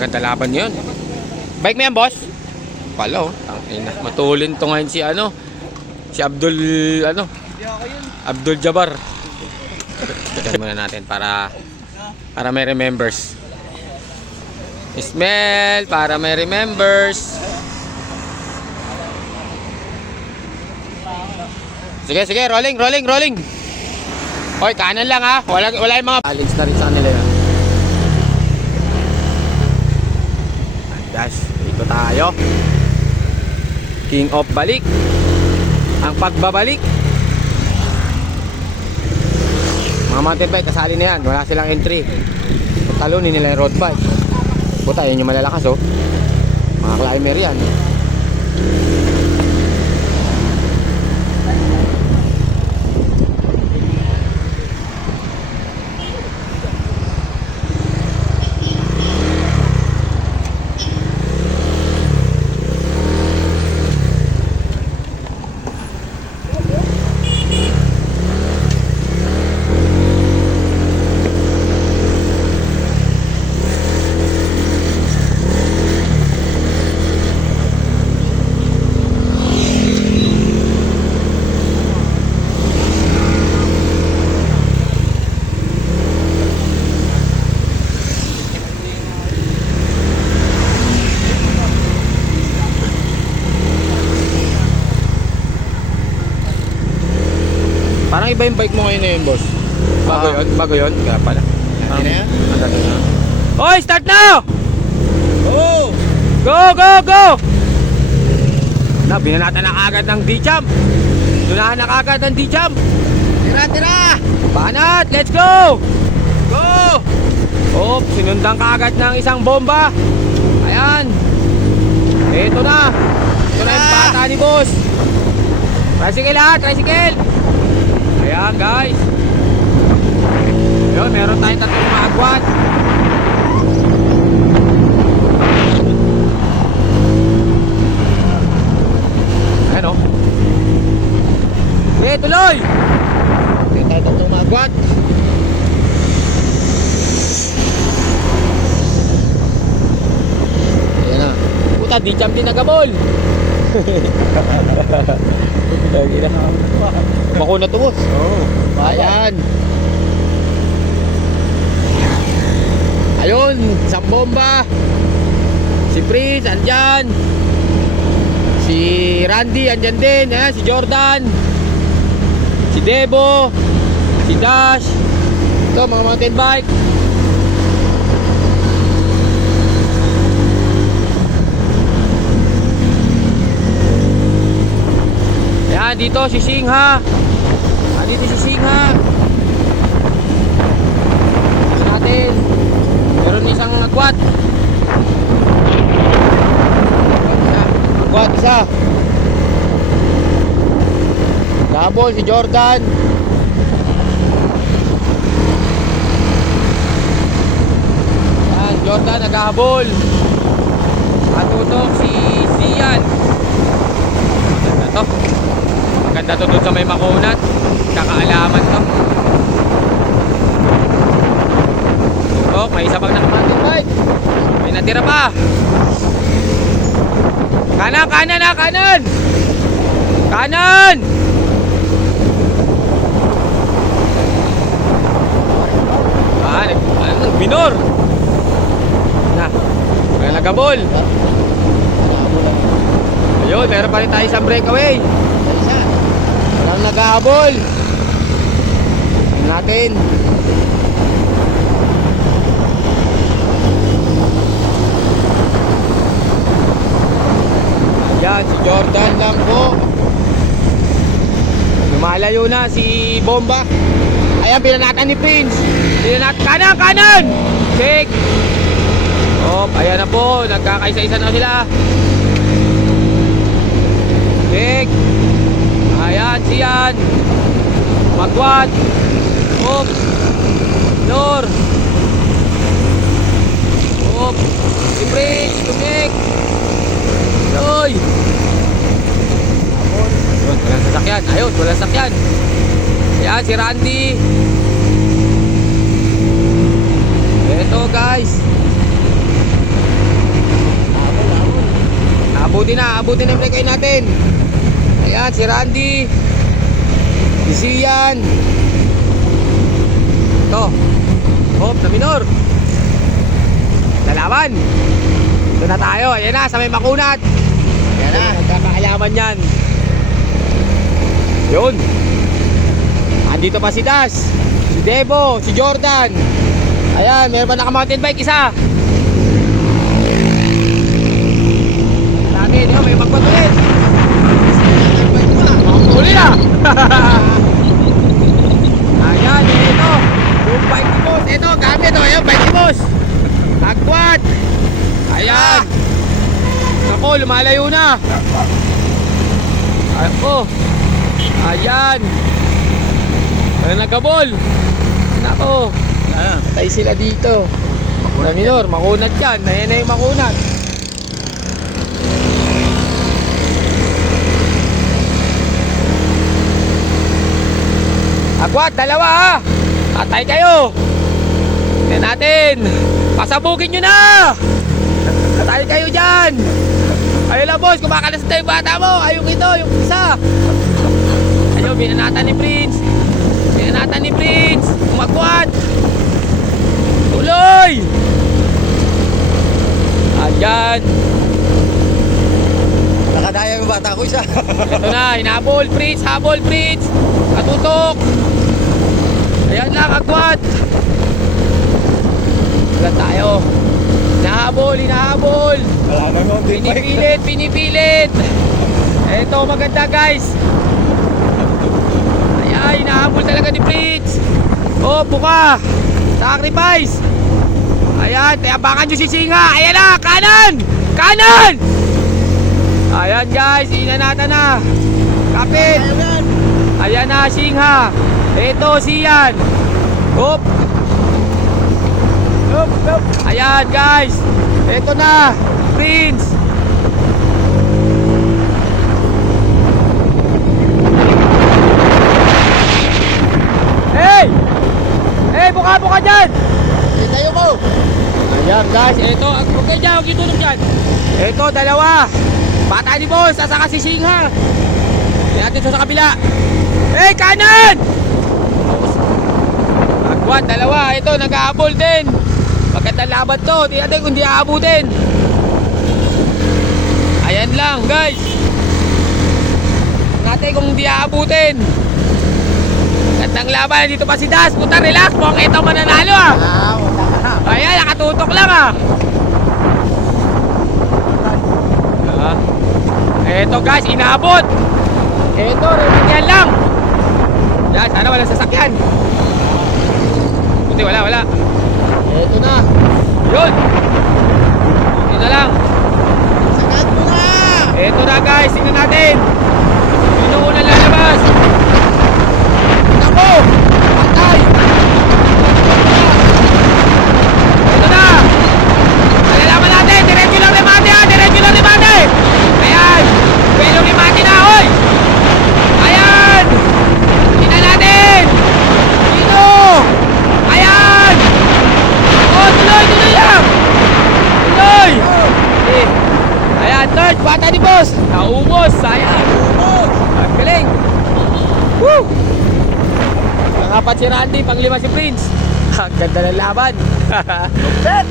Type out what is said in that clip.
Maganda laban yun. Bike mo yan, boss? Pala, oh. Tangina. Matulin to ngayon si ano. Si Abdul, ano? Abdul Jabbar. Tignan muna natin para may remembers. Smell para may remembers. Sige, sige, rolling. Hoy, kanan lang ha. Wala yung mga balance na rin sa kanila yan. Dash, dito tayo. King of balik. Ang pagbabalik. Mga mountain bike, kasali na yan. Wala silang entry. Talunin nila yung road bike. Puta, yun yung malalakas oh. Mga climber yan. Parang iba yung bike mo ngayon na yun, boss. Bago yun? Kaya pala. Ano na yan? Hoy, start na! Go! Go! Na, binanatan na kagad ng D-Champ. Dunahan na kagad ng D-Champ. Tira! Banat, let's go! Go! Oh, sinundan kagad ng isang bomba. Ayan. Ito na yung bata ni boss. Tricycle ha, tricycle. Ayan guys. Yun, meron tayong tatlong mga agwat. Ayan o. Okay, tuloy. Meron tayong tatlong mga agwat. Ayan na. Puta, di jump din nagabol. Makuna to, boss. Oo. Ayan. Ayun, isang bomba. Si Prince, andyan. Si Randy, andyan din. Ayan, si Jordan. Si Debo. Si Dash. Ito, mga mountain bike. Ayan, dito si Singha. Dito si Singha. Natin. Meron isang agwat. Agwat isa. Double si Jordan. Ayan, Jordan naghahabol. Matutok si Sian. Maganda to. Maganda to doon sa may makunat. Kakaalaman to. Oh, may isa pang nakamountain bike. May natira pa. Kanan! Kanan! Binor. Na. Kaya nagabol. Ayun, meron pa rin tayo isang breakaway. Walang naghahabol. Tingnan natin. Yan, si Jordan lang po. Lumalayo na si Bomba. Ayan, pinanatan ni Prince. Kanan! Check. Oh, ayan na po. Nagkakaisa-isa na sila. Check. Ayan, siyan. Magwat. Oops. Door. Oops. Si Prince. Tumik. Loy. Walang sasakyan. Ayos, walang sasakyan. Ayan, si Randy. Ito guys. Abutin na yung break natin. Ayan, si Randy. Si Sian. Ito. Hop, na minor. Lalaban. Ito na tayo. Ayan na, sa may makunat. Ayan na, nagkakaalaman yan. Yun. Andito pa si Das, si Debo, si Jordan. Ayan, meron pa naka mountain bike isa. Natin, may magpatuloy. Uli na. Ayan, ito. Yung bike ni boss. Ito, gamit. Ayan, bike ni boss. Agwat. Ayan. Ako, lumalayo na. Ako. Ayan. Ayan, nagkabol. Nako. Patay sila dito. Na minor, makunat yan. Ayan na yung makunat. Agwat, dalawa ha. Patay kayo. Tignan natin. Pasabugin nyo na. Patay kayo dyan. Ayun lang boss, kumakalas na yung bata mo. Ayun ito, yung isa. Ayun, binanatan ni Prince. Binanatan ni Prince. Umagwat. Tuloy. Ayan. Nakadaya yung bata ko isa. Ito na, hinabol Prince, habol Prince. Katutok. Ayan lang, agwat. Wala tayo. Hinahabol, hinahabol. Wala na mo. Pinipilit, pinipilit. Ito, maganda guys. Ayan, hinahabol talaga ni Prince. Oh, buka. Sacrifice. Ayan, tayabangan nyo si Singa. Ayan na, kanan. Kanan. Ayan guys, inanatan na. Kapit. Ayan na, Singa. Ito, Sian. Hop. Hop, hop. Ayan guys. Ito na, Prince. Hey! Hey, buka-buka dyan. Tayo mo. Ayan guys, ito, huwag kayo dyan, huwag yung tulog dyan. Ito, dalawa. Bata ni boss, sasaka si Singa. Tingnan natin sa kabila. Hey, kanan! Agwat, dalawa. Ito, nag-aabol din. Magandang laban to. Tingnan natin kung di aabutin. Ayan lang, guys. Tingnan natin kung di aabutin. Magandang laban. Dito pa si Das. Puta, relax. Mukhang ito mananalo ah. Ayan, nakatutok lang ah. Eto guys, inaabot. Eto, remedial lang. Yan, sana walang sasakyan. Buti wala. Eto na. Yun. Yun na lang. Sagad mo na. Eto na guys, tingnan natin. Sino unang lalabas? Nako! Patay! Eto na! Malalaman natin, diretso lang remate ha! Diretso lang remate! Ayan! Pwelo remate na, oy! Ayan! Tingnan natin! Sino? Ayan! Oh, tuloy lang! Tuloy! Okay. Ayan, third, bata ni boss! Naubos, sayang! Ang galing! Woo! Pangapat si Randy, panglima si Prince. Ang ganda ng laban. Set!